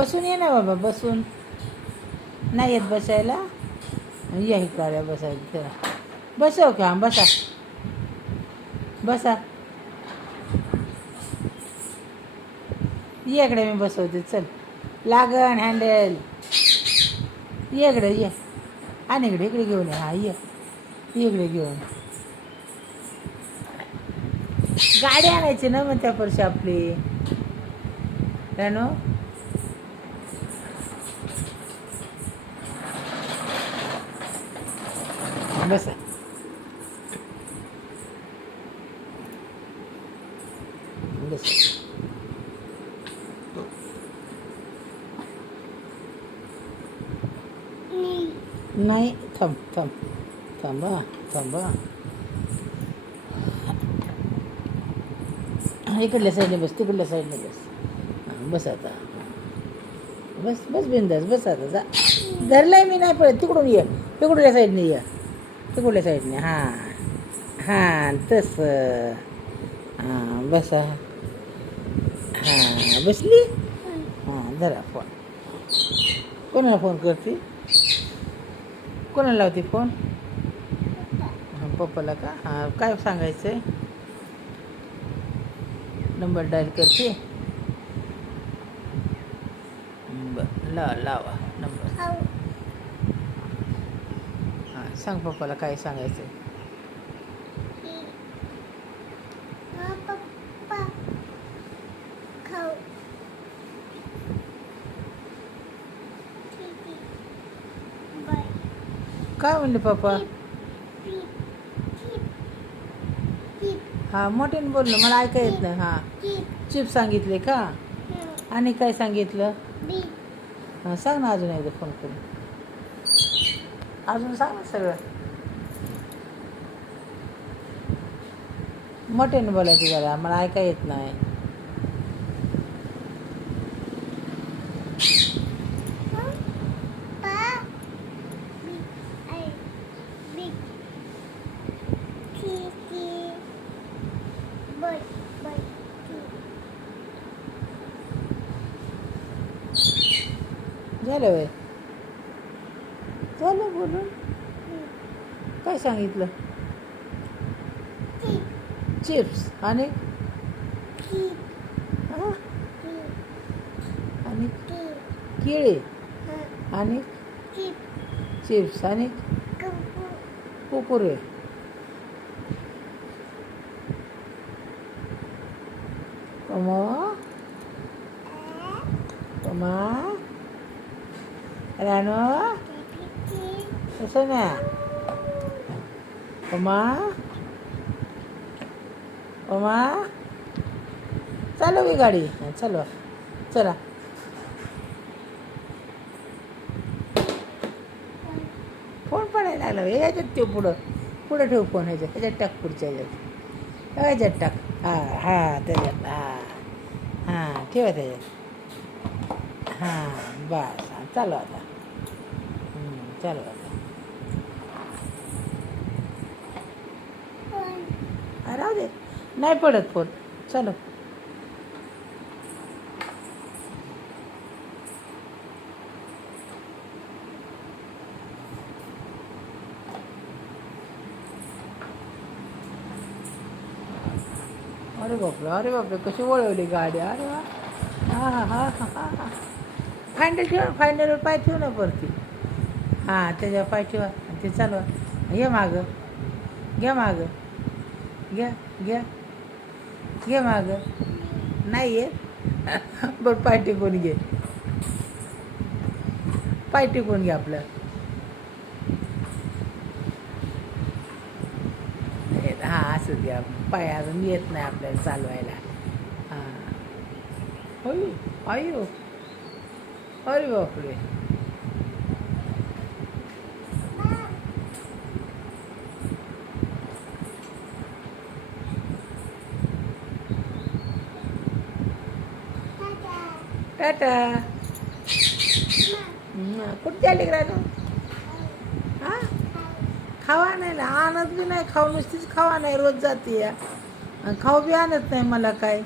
बसून ये ना बाबा, बसून नाही येत बसायला. या इकडे बसायला त्याला. बसव का, बसा बसा. ये इकडे, मी बसवते. चल, लागण हँडल. ये इकडे, ये. आणि इकडे इकडे घेऊन ये. हा, ये इकडे घेऊन. गाडी आणायची ना मग त्या वर्षी आपली रानो. बसा. बस. नाही, थांब थांब थांबा थांबा. इकडल्या साईडने बस, तिकडल्या साईडने बस. हां, बस आता. बस बस बिंदास बस आता. जा, धरलाय मी, नाही पडत. तिकडून ये, तिकडल्या साईडने ये, तिकडल्या साईडने. हां हां, तसं. हां, बसा. हां, बसली. हां, धरा फोन. कोणाला फोन करते, कोणाला लावते फोन? हां, पप्पाला का? हां, काय सांगायचं आहे? नंबर डायल करते. बरं, लावा नंबर. हां, सांग पप्पाला काय सांगायचं आहे. काय म्हणले पप्पा? हां, मोठ्याने बोललो, मला ऐका येत नाही. हां, चिप सांगितले का? आणि काय सांगितलं? हां, सांग ना अजून एकदा फोन करून. अजून सांग ना सगळं. मोठ्याने बोलायचं जरा, मला ऐका येत नाही. झालं वय, झालं बोलून. काय सांगितलं? चिप्स आणि हां, आणि केळी आणि चिप्स आणि कुरकुरे. कमा कमा रानो, तसं ना. कमा कमा, चालव की गाडी. चालवा, चला. फोन पडायला लागला याच्यात. ते पुढं ठेव फोन. ह्याच्यात टाक, पुढच्या ह्याच्यात टाक. हां हां, त्याच्यात. हां हां, ठेवा त्याच्यात. हां, बस. हां, चालू आता. चालू आता. राहू दे, नाही पडत फोन. चलो. अरे बापरे, अरे बापरे, कशी वळवली गाडी. अरे वा. हां हां हां हां हां हां. फायनल ठेवा, फायनलवर पाय ठेवू ना वरती. हां, त्याच्यावर पाय ठेवा. ते चालवा. घे मागं, घ्या मागं, घ्या घ्या घे मागं. नाही येत. बरं, पाय टिकून घे, पाय टिकून घे आपलं. हां, असं द्या. पाय अजून येत नाही आपल्याला चालवायला. हां, अयो अयो, अरे बापरे. टाटा. कुठे चालली राहतो? हां, खावा नाही ना, आणत बी नाही. खाऊ नुसतीच खावा नाही, रोज जाते या. खाऊ बी आणत नाही मला काय.